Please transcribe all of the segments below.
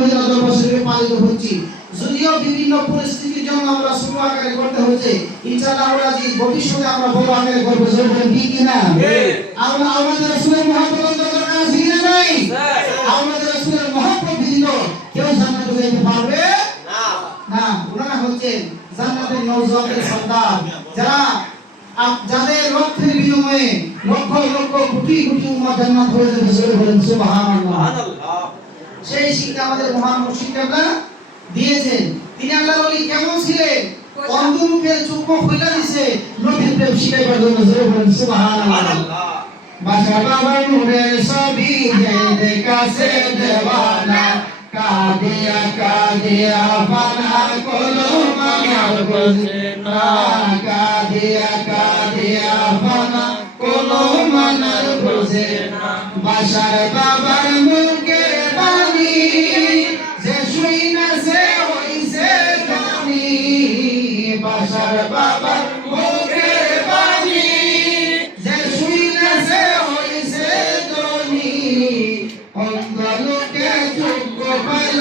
Medina দরবার শরীফে পালিত হচ্ছি। যদিও বিভিন্ন পরিস্থিতির জন্য আমরা ছোট আকারে করতে হচ্ছে, ইনশাআল্লাহ আমরা আজ ভবিষ্যতে আমরা বড় আকারে করব। জোরে ঠিক কি না? আমরা আমাদের রাসূলের মহব্বত দরকার আছে কি না নাই? আমাদের রাসূলের মহব্বত দিল কেউ জান্নাতে যেতে পারবে না। না, ওনারা হচ্ছেন জান্নাতের নওজওয়ানের সন্তান, যাদের রক্তের বিনিময়ে লক্ষ লক্ষ কোটি কোটি উম্মাহ জান্নাত হয়ে যাবে। জোরে বলেন সুবহানাল্লাহ। সেই শিক্ষা আমাদের মহান মুর্শিদ কেবলা দিয়েছেন। তিনি আল্লাহর ওলি কেমন ছিলেন? অন্ধমুখের চক্ষু খুলে দিয়েছে নবীর প্রেম শিখাইবার জন্য। জোরে বলেন সুবহানাল্লাহ। বাসা বাবার নূরের ছবি যে কাছে দেওয়ানা, কাদিয়া কাদিয়া ফানা কলম আমার বুঝে না, কাদিয়া কাদিয়া ফানা কলম আমার বুঝে না। বাসার বাবার মুখের বাণী যে শুইনাছে হইছে জানি, বাসার বাবার মুখের বাণী যে শুইনাছে হইছে জানি। অন্ধ লোকে চক্ষু পাইল,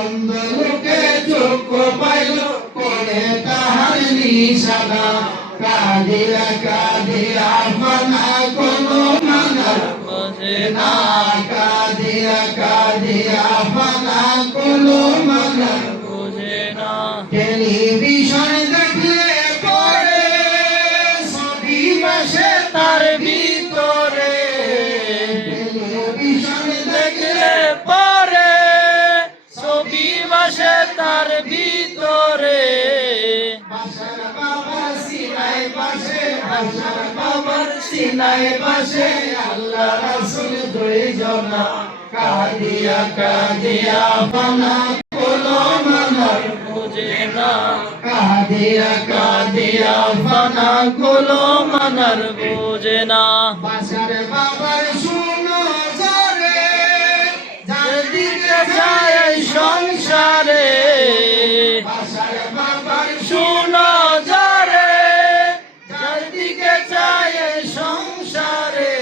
অন্ধ লোকে চক্ষু পাইল করে তাহার নিশানা, কাদিয়া কাদিয়া ফানা কোনো মানার বুঝে না, কাদিয়া কাদিয়া ফানা কোনো মানার বুঝে না। টেলিভিশন দেখলে পরে ছবি বসে তার ভিতরে, টেলিভিশন দেখলে পরে ছবি বসে তার ভিতরে। বাসার বাবার সিনায় বসে, বাসার বাবার সিনায় বসে আল্লাহ রাসূল দুইজনা, কাদিয়া কাদিয়া ফানা কোনো মানার বুঝে না, কাদিয়া কাদিয়া ফানা কোনো মানার বুঝে না। বাসার বাবার শুনো জরে যার দিকে যায় সংসারে, বাসার বাবার শুনো জরে যার দিকে যায় সংসারে।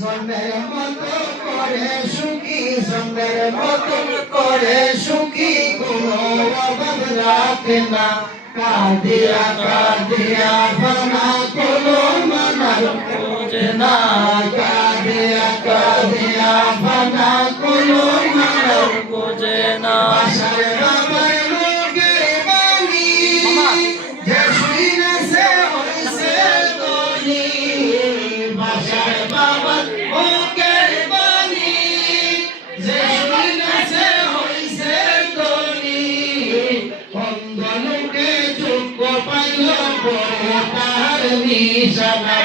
জন্মের মতো করে সুখী, জন্মের মতো করে সুখী কোনো অভাব রাখে না, কাদিয়া কাদিয়া ফানা কোনো মানার বুঝে না, কাদিয়া কাদিয়া ফানা কোনো মানার বুঝে না। বাসার বাবার মুখের বাণী যে শুইনাছে হইছে ধনী, বাসার বাবার মুখের বাণী যে শুইনাছে হইছে ধনী। অন্ধ লোকে চক্ষু পাইল পরে তাহার নিশানা,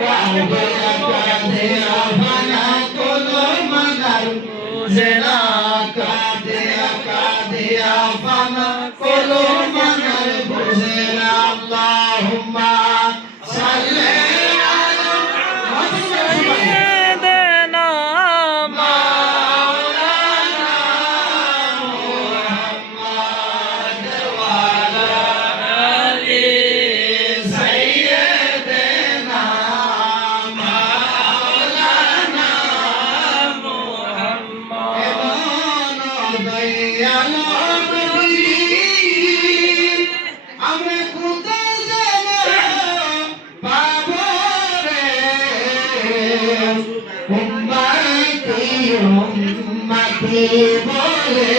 কাদিয়া কাদিয়া ফানা কোনো মানার বুঝে না, কাদিয়া কাদিয়া ফানা কোনো মানার বুঝে না। আল্লাহুম্মা সাল্লি আলা সাইয়্যিদিনা মাওলানা মুহাম্মদ ওয়া আলা আলি সাইয়্যিদিনা মাওলানা মুহাম্মদ। দয়ালু নবী আমরা কোথায় যাব পাবো রে, উম্মতি উম্মতি বলে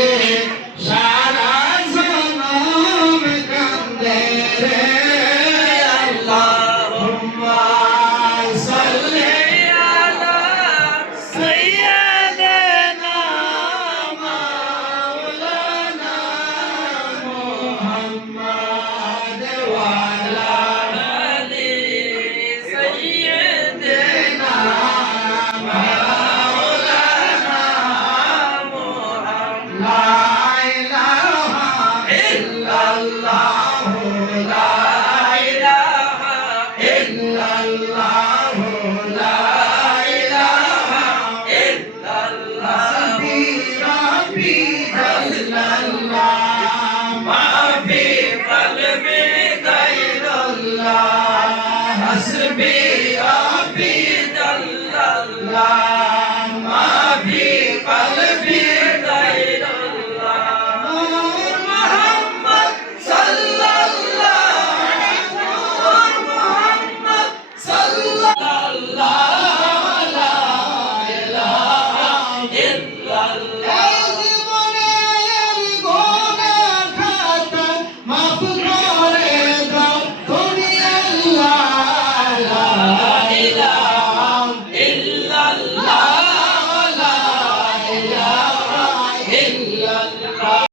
সারা জনম কান্দে রে। আল্লাহুম্মা সাল্লি আলা সাইয়্যিদিনা মাওলানা মুহাম্মদ ওয়া আলা আলি সাইয়্যিদিনা মাওলানা মুহাম্মদ। লা ইলাহা ইল্লাল্লাহু, লা ইলাহা ইল্লাল্লাহু, লা ইলাহা ইল্লাল্লাহ। রাব্বি